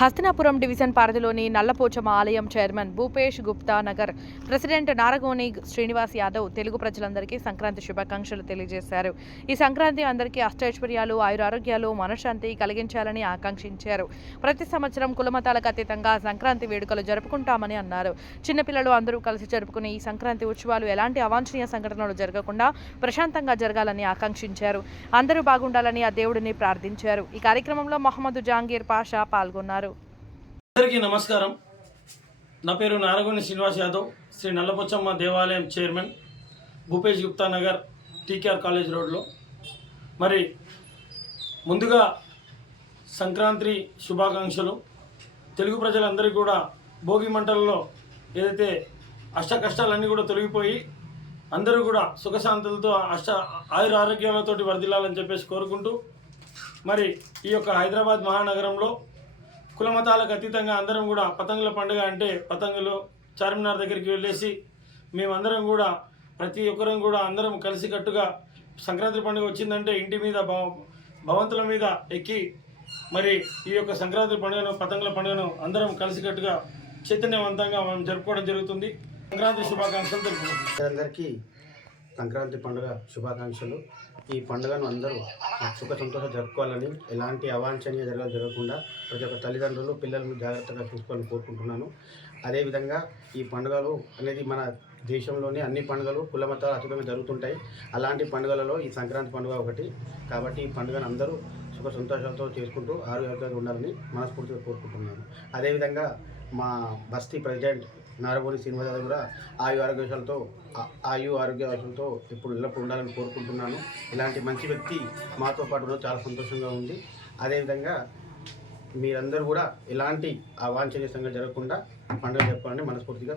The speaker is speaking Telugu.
హస్తినాపురం డివిజన్ పరిధిలోని నల్లపోచమ్మ ఆలయం చైర్మన్ భూపేష్ గుప్తా నగర్ ప్రెసిడెంట్ నారగోని శ్రీనివాస్ యాదవ్ తెలుగు ప్రజలందరికీ సంక్రాంతి శుభాకాంక్షలు తెలియజేశారు. ఈ సంక్రాంతి అందరికీ అష్టైశ్వర్యాలు ఆయురారోగ్యాలు మనశ్శాంతి కలిగించాలని ఆకాంక్షించారు. ప్రతి సంవత్సరం కులమతాలకు అతీతంగా సంక్రాంతి వేడుకలు జరుపుకుంటామని అన్నారు. చిన్నపిల్లలు అందరూ కలిసి జరుపుకునే ఈ సంక్రాంతి ఉత్సవాలు ఎలాంటి అవాంఛనీయ సంఘటనలు జరగకుండా ప్రశాంతంగా జరగాలని ఆకాంక్షించారు. అందరూ బాగుండాలని ఆ దేవుడిని ప్రార్థించారు. ఈ కార్యక్రమంలో మహమ్మద్ జాంగీర్ పాషా పాల్గొన్నారు. అందరికీ నమస్కారం. నా పేరు నారగోని శ్రీనివాస్ యాదవ్ శ్రీ నల్లపొచ్చమ్మ దేవాలయం chairman Bhupesh Gupta Nagar TKR college రోడ్లో. మరి ముందుగా సంక్రాంతి శుభాకాంక్షలు. తెలుగు ప్రజలందరికీ కూడా భోగి మంటలలో ఏదైతే అష్ట కష్టాలన్నీ కూడా తొలగిపోయి అందరూ కూడా సుఖశాంతులతో అష్ట ఆయుర ఆరోగ్యాలతోటి వర్ధిల్లాలని చెప్పేసి కోరుకుంటూ మరి ఈ యొక్క హైదరాబాద్ మహానగరంలో కుల మతాలకు అతీతంగా అందరం కూడా పతంగుల పండుగ అంటే పతంగులు చార్మినార్ దగ్గరికి వెళ్ళేసి మేమందరం కూడా ప్రతి ఒక్కరం కూడా అందరం కలిసికట్టుగా సంక్రాంతి పండుగ వచ్చిందంటే ఇంటి మీద భవ భవంతుల మీద ఎక్కి మరి ఈ యొక్క సంక్రాంతి పండుగను పతంగుల పండుగను అందరం కలిసికట్టుగా చైతన్యవంతంగా మనం జరుపుకోవడం జరుగుతుంది. సంక్రాంతి శుభాకాంక్షలు తెలుపుతుంది అందరికీ సంక్రాంతి పండుగ శుభాకాంక్షలు. ఈ పండుగను అందరూ సుఖ సంతోషం జరుపుకోవాలని ఎలాంటి అవాంఛనీయ జరగ జరగకుండా ప్రతి ఒక్క తల్లిదండ్రులు పిల్లలను జాగ్రత్తగా చూసుకోవాలని కోరుకుంటున్నాను. అదేవిధంగా ఈ పండుగలు అనేది మన దేశంలోని అన్ని పండుగలు కుల మతాలు అతీతంగా జరుగుతుంటాయి. అలాంటి పండుగలలో ఈ సంక్రాంతి పండుగ ఒకటి. కాబట్టి ఈ పండుగను అందరూ సుఖ సంతోషాలతో చేసుకుంటూ ఆరోగ్యంగా ఉండాలని మనస్ఫూర్తిగా కోరుకుంటున్నాను. అదేవిధంగా మా బస్తీ ప్రెసిడెంట్ నారబోని శ్రీనివాస కూడా ఆయు ఆరోగ్యాలతో ఆయు ఆరోగ్యాలతో ఇప్పుడు ఎల్లప్పుడు ఉండాలని కోరుకుంటున్నాను. ఇలాంటి మంచి వ్యక్తి మాతో పాటు ఉండడం చాలా సంతోషంగా ఉంది. అదేవిధంగా మీరందరూ కూడా ఎలాంటి అవాంఛనీయ సంఘటన జరగకుండా పండుగ జరుపుకోవాలని మనస్ఫూర్తిగా